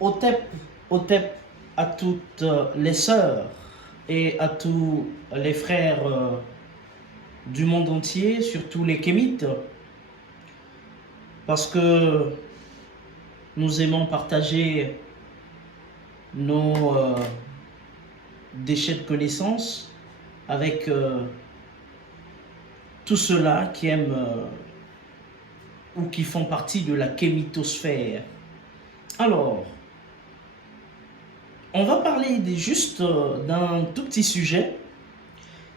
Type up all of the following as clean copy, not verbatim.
Otep, Otep à toutes les sœurs et à tous les frères du monde entier, surtout les Kémites, parce que nous aimons partager nos déchets de connaissances avec tous ceux-là qui aiment ou qui font partie de la kémitosphère. Alors, on va parler juste d'un tout petit sujet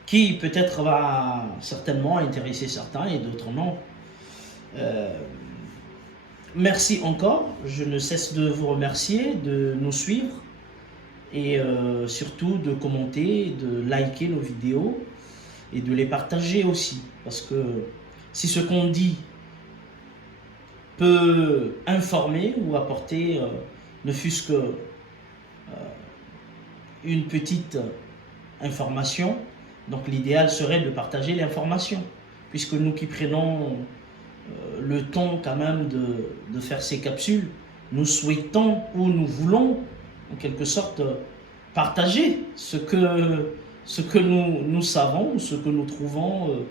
qui peut-être va certainement intéresser certains et d'autres non. Merci encore, je ne cesse de vous remercier de nous suivre et surtout de commenter, de liker nos vidéos et de les partager aussi. Parce que si ce qu'on dit peut informer ou apporter ne fût-ce que une petite information, donc l'idéal serait de partager l'information, puisque nous qui prenons le temps quand même de faire ces capsules, nous souhaitons ou nous voulons en quelque sorte partager ce que nous savons, ce que nous trouvons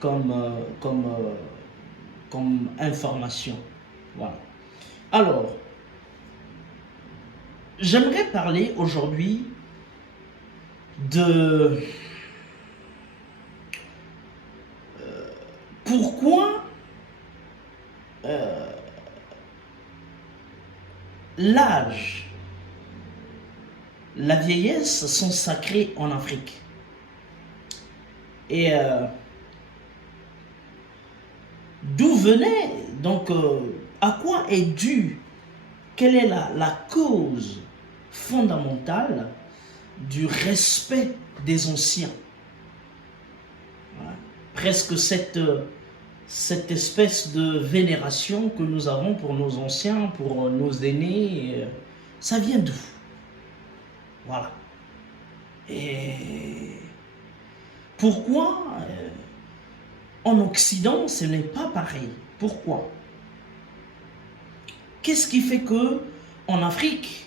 comme information. Voilà. Alors, j'aimerais parler aujourd'hui de pourquoi l'âge, la vieillesse sont sacrés en Afrique. Et d'où venait, donc, à quoi est dû, quelle est la cause fondamentale du respect des anciens? Voilà. Presque cette espèce de vénération que nous avons pour nos anciens, pour nos aînés, ça vient d'où? Voilà. Et pourquoi en Occident ce n'est pas pareil? Pourquoi? Qu'est-ce qui fait que en Afrique,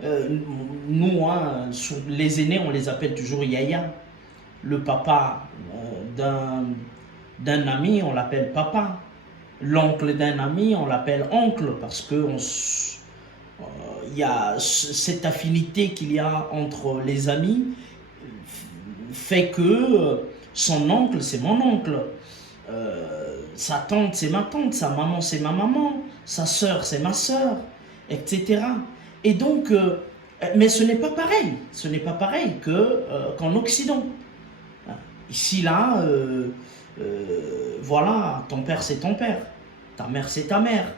nous, hein, les aînés, on les appelle toujours yaya. Le papa d'un ami, on l'appelle papa. L'oncle d'un ami, on l'appelle oncle, parce que y a cette affinité qu'il y a entre les amis fait que son oncle, c'est mon oncle. Sa tante, c'est ma tante. Sa maman, c'est ma maman. Sa sœur, c'est ma sœur, etc. Et donc, mais ce n'est pas pareil. Ce n'est pas pareil qu'en Occident. Ici, là, voilà, ton père, c'est ton père. Ta mère, c'est ta mère.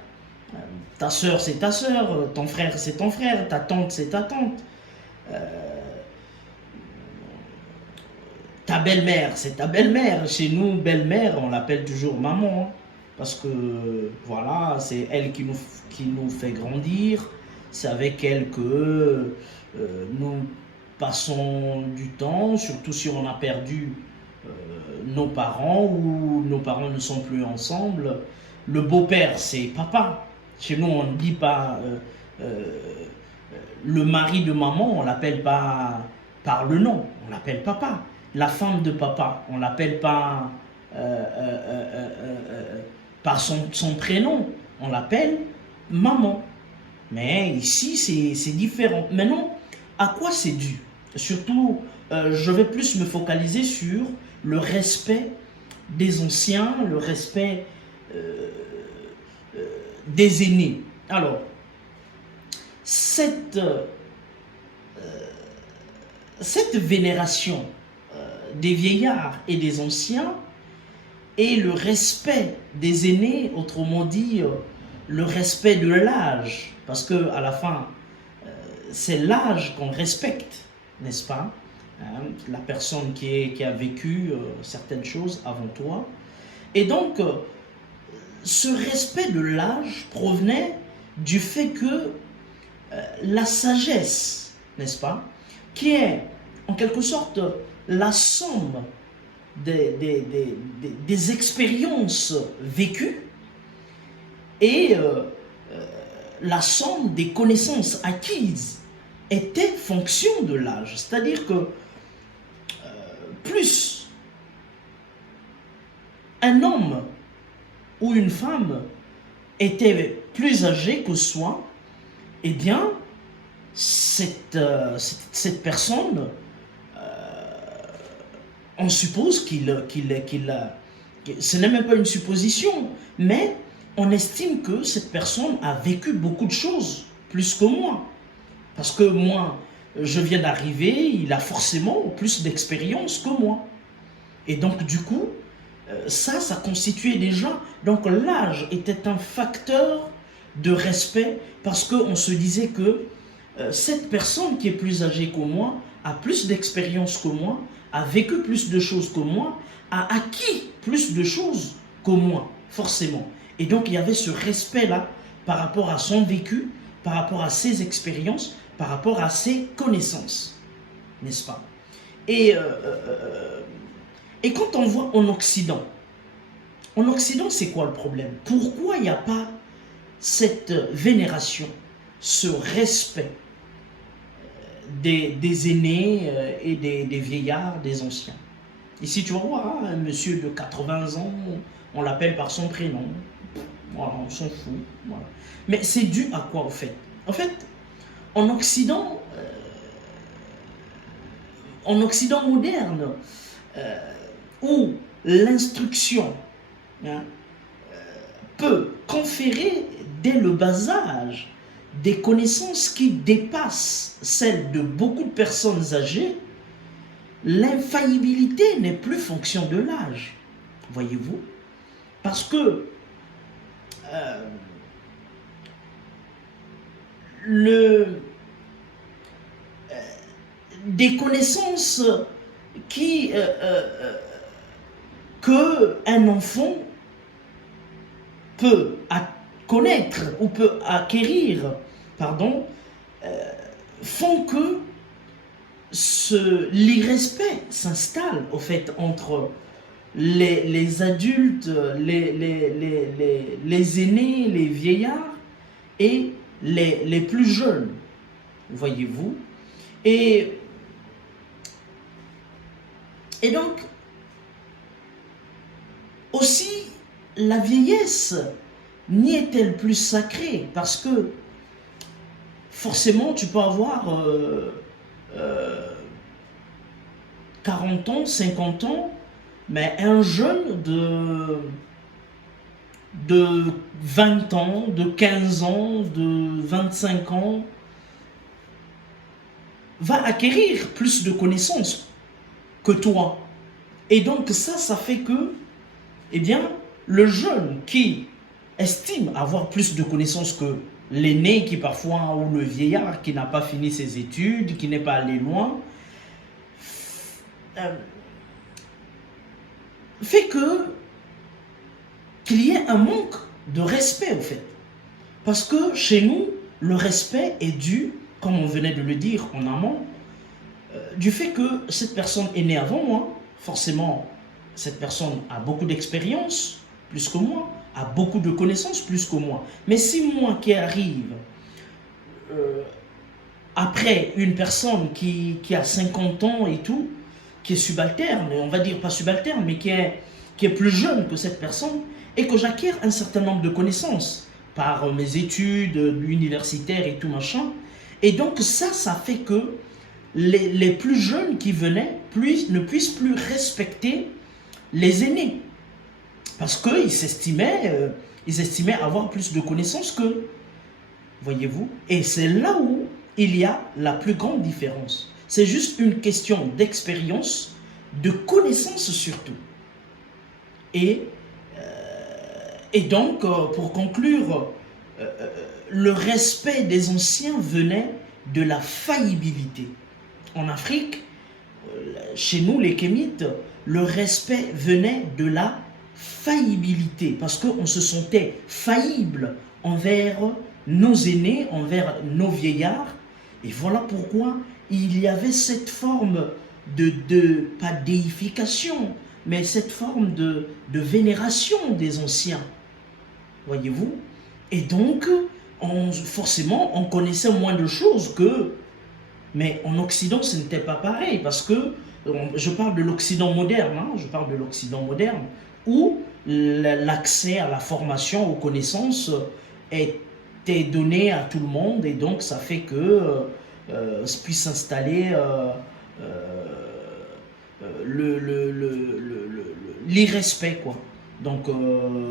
Ta sœur, c'est ta sœur. Ton frère, c'est ton frère. Ta tante, c'est ta tante. Ta belle-mère, c'est ta belle-mère. Chez nous, belle-mère, on l'appelle toujours maman. Parce que, voilà, c'est elle qui nous fait grandir. C'est avec elle que nous passons du temps, surtout si on a perdu nos parents ou nos parents ne sont plus ensemble. Le beau-père, c'est papa. Chez nous, on ne dit pas le mari de maman, on l'appelle pas par le nom, on l'appelle papa. La femme de papa, on l'appelle pas par son prénom, on l'appelle maman. Mais ici, c'est différent. Maintenant, à quoi c'est dû? Surtout, je vais plus me focaliser sur le respect des anciens, le respect des aînés. Alors, cette vénération des vieillards et des anciens et le respect des aînés, autrement dit, le respect de l'âge, parce que à la fin, c'est l'âge qu'on respecte, n'est-ce pas? La personne qui a vécu certaines choses avant toi. Et donc, ce respect de l'âge provenait du fait que la sagesse, n'est-ce pas, qui est en quelque sorte la somme des expériences vécues et la somme des connaissances acquises était fonction de l'âge. C'est-à-dire que plus un homme ou une femme était plus âgé que soi, eh bien, cette personne, on suppose ce n'est même pas une supposition, mais on estime que cette personne a vécu beaucoup de choses, plus que moi. Parce que moi, je viens d'arriver, il a forcément plus d'expérience que moi. Et donc, du coup, ça constituait déjà... Donc, l'âge était un facteur de respect parce qu'on se disait que cette personne qui est plus âgée que moi, a plus d'expérience que moi, a vécu plus de choses que moi, a acquis plus de choses que moi, forcément. Et donc, il y avait ce respect-là par rapport à son vécu, par rapport à ses expériences, par rapport à ses connaissances, n'est-ce pas? Et quand on voit en Occident, c'est quoi le problème? Pourquoi il n'y a pas cette vénération, ce respect des aînés et des vieillards, des anciens? Ici, tu vas voir, hein, un monsieur de 80 ans, on l'appelle par son prénom. Voilà, on s'en fout. Voilà. Mais c'est dû à quoi, en fait? En fait, en Occident moderne, où l'instruction peut conférer dès le bas âge des connaissances qui dépassent celles de beaucoup de personnes âgées, l'infaillibilité n'est plus fonction de l'âge, voyez-vous, parce que des connaissances que un enfant peut connaître ou peut acquérir, pardon, font que l'irrespect s'installe au fait entre les adultes, les aînés, les vieillards et les plus jeunes, voyez-vous. Et donc, aussi, la vieillesse n'y est-elle plus sacrée? Parce que, forcément, tu peux avoir 40 ans, 50 ans, mais un jeune de 20 ans, de 15 ans, de 25 ans, va acquérir plus de connaissances que toi. Et donc ça fait que, eh bien, le jeune qui estime avoir plus de connaissances que l'aîné qui parfois, ou le vieillard qui n'a pas fini ses études, qui n'est pas allé loin, fait qu'il y ait un manque de respect au fait. Parce que chez nous, le respect est dû, comme on venait de le dire en amont, du fait que cette personne est née avant moi. Forcément, cette personne a beaucoup d'expérience, plus que moi, a beaucoup de connaissances, plus que moi. Mais si moi qui arrive après une personne qui a 50 ans et tout, qui est subalterne, on va dire pas subalterne, mais qui est plus jeune que cette personne, et que j'acquiers un certain nombre de connaissances par mes études universitaires et tout machin, et donc ça fait que les plus jeunes qui venaient ne puissent plus respecter les aînés, parce qu'ils s'estimaient avoir plus de connaissances qu'eux, voyez-vous. Et c'est là où il y a la plus grande différence. C'est juste une question d'expérience, de connaissance surtout. Et donc, pour conclure, le respect des anciens venait de la faillibilité. En Afrique, chez nous les Kémites, le respect venait de la faillibilité, parce qu'on se sentait faillible envers nos aînés, envers nos vieillards. Et voilà pourquoi il y avait cette forme pas déification, mais cette forme de vénération des anciens, voyez-vous. Et donc, forcément, on connaissait moins de choses que... Mais en Occident, ce n'était pas pareil, parce que je parle de l'Occident moderne, hein, je parle de l'Occident moderne, où l'accès à la formation, aux connaissances était donné à tout le monde, et donc ça fait que puisse s'installer l'irrespect, quoi. Donc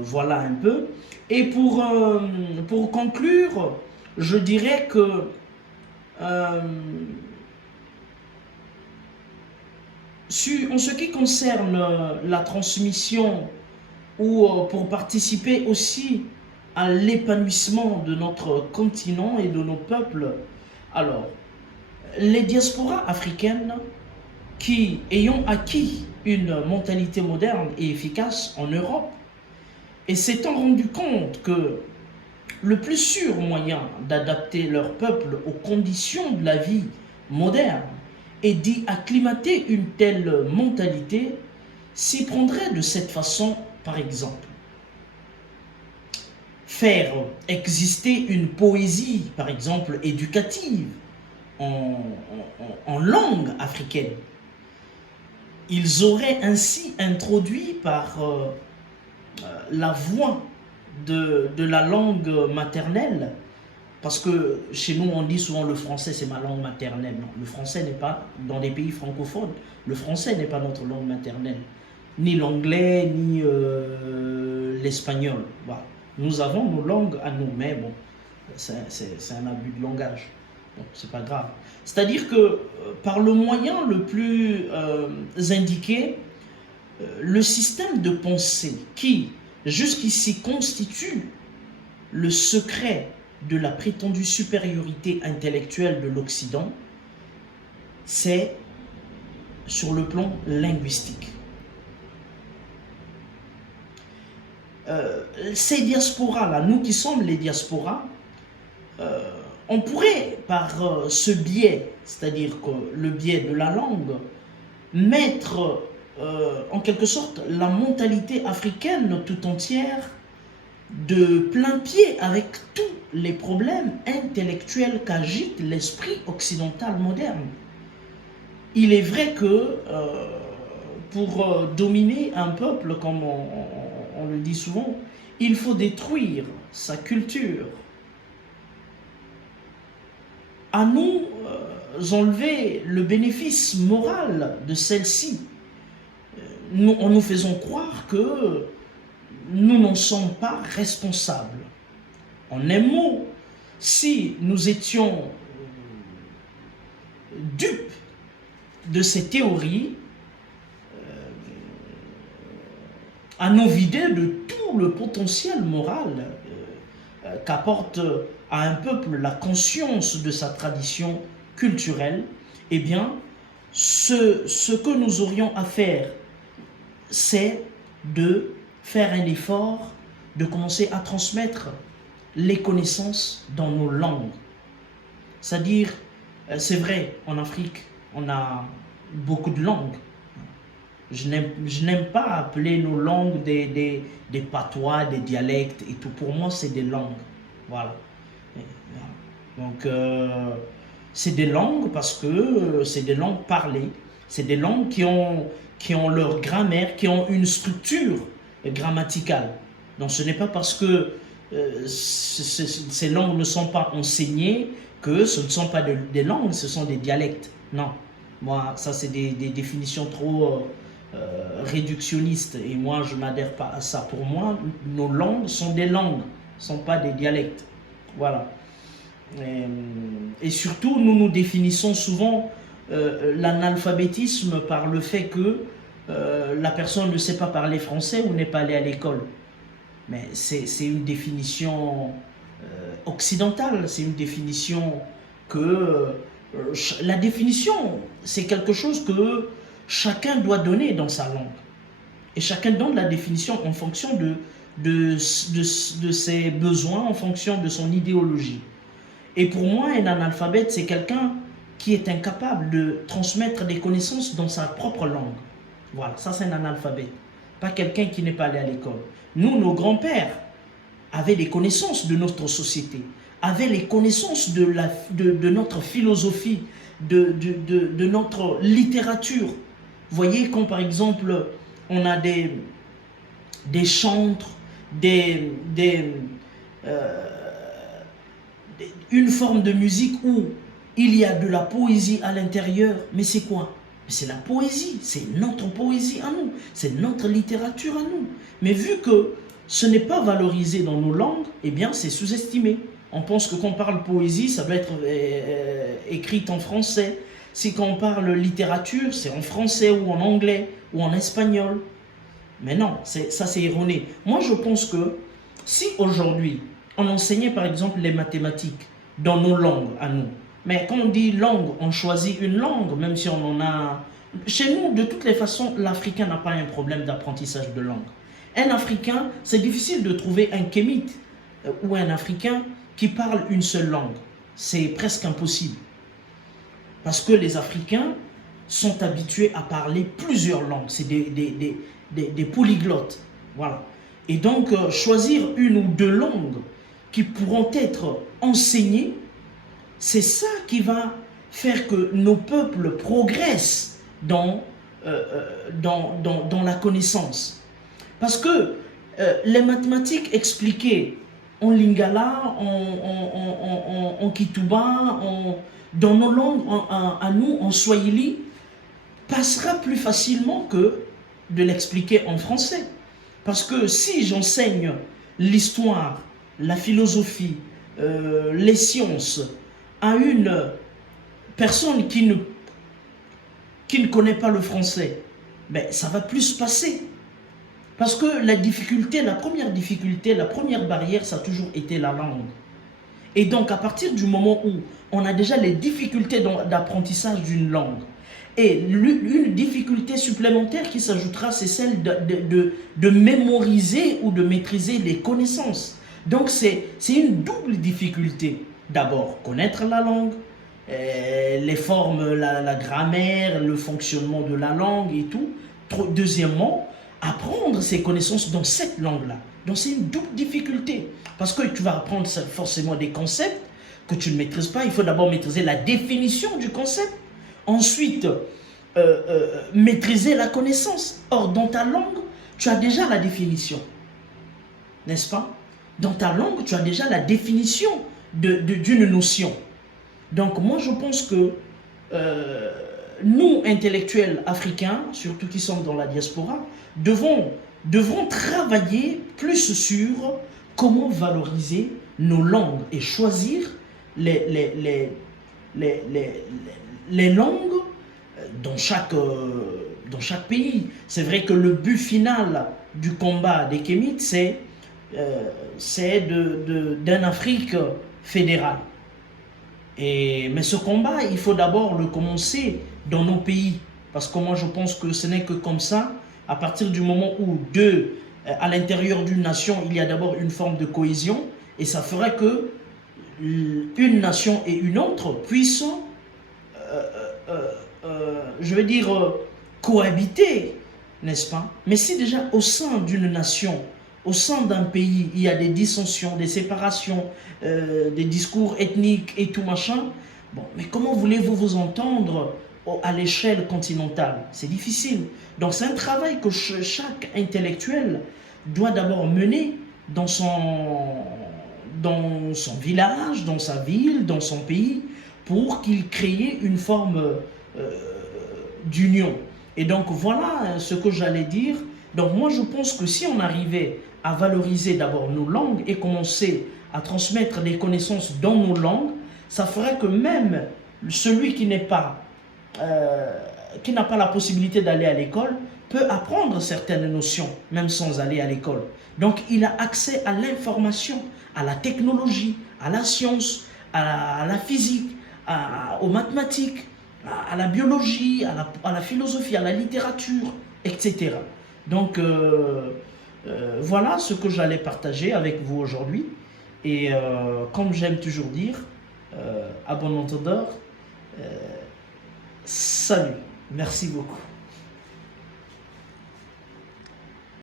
voilà un peu. Et pour conclure, je dirais que en ce qui concerne la transmission ou pour participer aussi à l'épanouissement de notre continent et de nos peuples, alors, les diasporas africaines qui, ayant acquis une mentalité moderne et efficace en Europe, et s'étant rendu compte que le plus sûr moyen d'adapter leur peuple aux conditions de la vie moderne et d'y acclimater une telle mentalité, s'y prendrait de cette façon, par exemple. Faire exister une poésie, par exemple, éducative en langue africaine. Ils auraient ainsi introduit par la voix de la langue maternelle, parce que chez nous on dit souvent le français c'est ma langue maternelle. Non, le français n'est pas, dans les pays francophones, le français n'est pas notre langue maternelle, ni l'anglais, ni l'espagnol. Voilà. Nous avons nos langues à nous, mais bon, c'est un abus de langage. Donc c'est pas grave. C'est-à-dire que par le moyen le plus indiqué, le système de pensée qui jusqu'ici constitue le secret de la prétendue supériorité intellectuelle de l'Occident, c'est sur le plan linguistique. Ces diasporas-là, nous qui sommes les diasporas, on pourrait par ce biais, c'est-à-dire le biais de la langue, mettre en quelque sorte la mentalité africaine tout entière de plein pied avec tous les problèmes intellectuels qu'agite l'esprit occidental moderne. Il est vrai que pour dominer un peuple, comme on le dit souvent, il faut détruire sa culture. À nous enlever le bénéfice moral de celle-ci, en nous faisant croire que nous n'en sommes pas responsables. En un mot, si nous étions dupes de ces théories, à nous vider de tout le potentiel moral qu'apporte à un peuple la conscience de sa tradition culturelle, eh bien, ce que nous aurions à faire, c'est de faire un effort, de commencer à transmettre les connaissances dans nos langues. C'est-à-dire, c'est vrai, en Afrique, on a beaucoup de langues. Je n'aime pas appeler nos langues des patois, des dialectes et tout. Pour moi, c'est des langues. Voilà. Donc, c'est des langues parce que c'est des langues parlées. C'est des langues qui ont leur grammaire, qui ont une structure grammaticale. Donc, ce n'est pas parce que ces langues ne sont pas enseignées que ce ne sont pas des langues, ce sont des dialectes. Non. Moi, ça, c'est des définitions trop réductionnistes et moi, je n'adhère pas à ça. Pour moi, nos langues sont des langues, ne sont pas des dialectes. Voilà. Et surtout, nous nous définissons souvent l'analphabétisme par le fait que la personne ne sait pas parler français ou n'est pas allée à l'école. Mais c'est une définition occidentale, c'est une définition que... la définition, c'est quelque chose que chacun doit donner dans sa langue. Et chacun donne la définition en fonction de ses besoins, en fonction de son idéologie. Et pour moi, un analphabète, c'est quelqu'un qui est incapable de transmettre des connaissances dans sa propre langue. Voilà, ça c'est un analphabète. Pas quelqu'un qui n'est pas allé à l'école. Nous, nos grands-pères avaient des connaissances de notre société. avait les connaissances de notre philosophie, de notre littérature. Vous voyez, quand par exemple, on a des chantres, une forme de musique où il y a de la poésie à l'intérieur, mais c'est quoi? C'est la poésie, c'est notre poésie à nous, c'est notre littérature à nous. Mais vu que ce n'est pas valorisé dans nos langues, eh bien c'est sous-estimé. On pense que quand on parle poésie, ça doit être écrite en français. Si quand on parle littérature, c'est en français ou en anglais ou en espagnol. Mais non, ça c'est erroné. Moi je pense que si aujourd'hui on enseignait par exemple les mathématiques dans nos langues à nous, mais quand on dit langue, on choisit une langue, même si on en a... Chez nous, de toutes les façons, l'Africain n'a pas un problème d'apprentissage de langue. Un Africain, c'est difficile de trouver un Kémite ou un Africain qui parle une seule langue. C'est presque impossible. Parce que les Africains sont habitués à parler plusieurs langues. C'est des polyglottes. Voilà. Et donc, choisir une ou deux langues qui pourront être enseignées, c'est ça qui va faire que nos peuples progressent dans la connaissance. Parce que les mathématiques expliquées en lingala, en kituba, dans nos langues, à nous, en swahili, passera plus facilement que de l'expliquer en français. Parce que si j'enseigne l'histoire, la philosophie, les sciences à une personne qui ne connaît pas le français, ben, ça va plus se passer. Parce que la première barrière, ça a toujours été la langue. Et donc, à partir du moment où on a déjà les difficultés d'apprentissage d'une langue, et une difficulté supplémentaire qui s'ajoutera, c'est celle de mémoriser ou de maîtriser les connaissances. Donc, c'est une double difficulté. D'abord, connaître la langue, les formes, la grammaire, le fonctionnement de la langue et tout. Deuxièmement, apprendre ces connaissances dans cette langue-là. Donc c'est une double difficulté. Parce que tu vas apprendre forcément des concepts que tu ne maîtrises pas. Il faut d'abord maîtriser la définition du concept. Ensuite, maîtriser la connaissance. Or, dans ta langue, tu as déjà la définition. N'est-ce pas? Dans ta langue, tu as déjà la définition d'une notion. Donc moi je pense que nous, intellectuels africains, surtout qui sommes dans la diaspora, devront travailler plus sur comment valoriser nos langues et choisir les langues dans chaque pays. C'est vrai que le but final du combat des Kémites, c'est d'une Afrique fédérale. Mais ce combat, il faut d'abord le commencer dans nos pays. Parce que moi, je pense que ce n'est que comme ça, à partir du moment où à l'intérieur d'une nation, il y a d'abord une forme de cohésion, et ça ferait que une nation et une autre puissent, je veux dire, cohabiter, n'est-ce pas? Mais si déjà au sein d'une nation, au sein d'un pays, il y a des dissensions, des séparations, des discours ethniques et tout machin, bon, mais comment voulez-vous vous entendre à l'échelle continentale? C'est difficile. Donc c'est un travail que chaque intellectuel doit d'abord mener dans son village, dans sa ville, dans son pays, pour qu'il crée une forme d'union. Et donc voilà ce que j'allais dire. Donc moi je pense que si on arrivait à valoriser d'abord nos langues et commencer à transmettre des connaissances dans nos langues, ça ferait que même celui qui n'a pas la possibilité d'aller à l'école peut apprendre certaines notions, même sans aller à l'école. Donc il a accès à l'information, à la technologie, à la science, à la physique, aux mathématiques, à la biologie, à la philosophie, à la littérature, etc. Donc voilà ce que j'allais partager avec vous aujourd'hui. Et comme j'aime toujours dire, à bon entendeur, salut, merci beaucoup.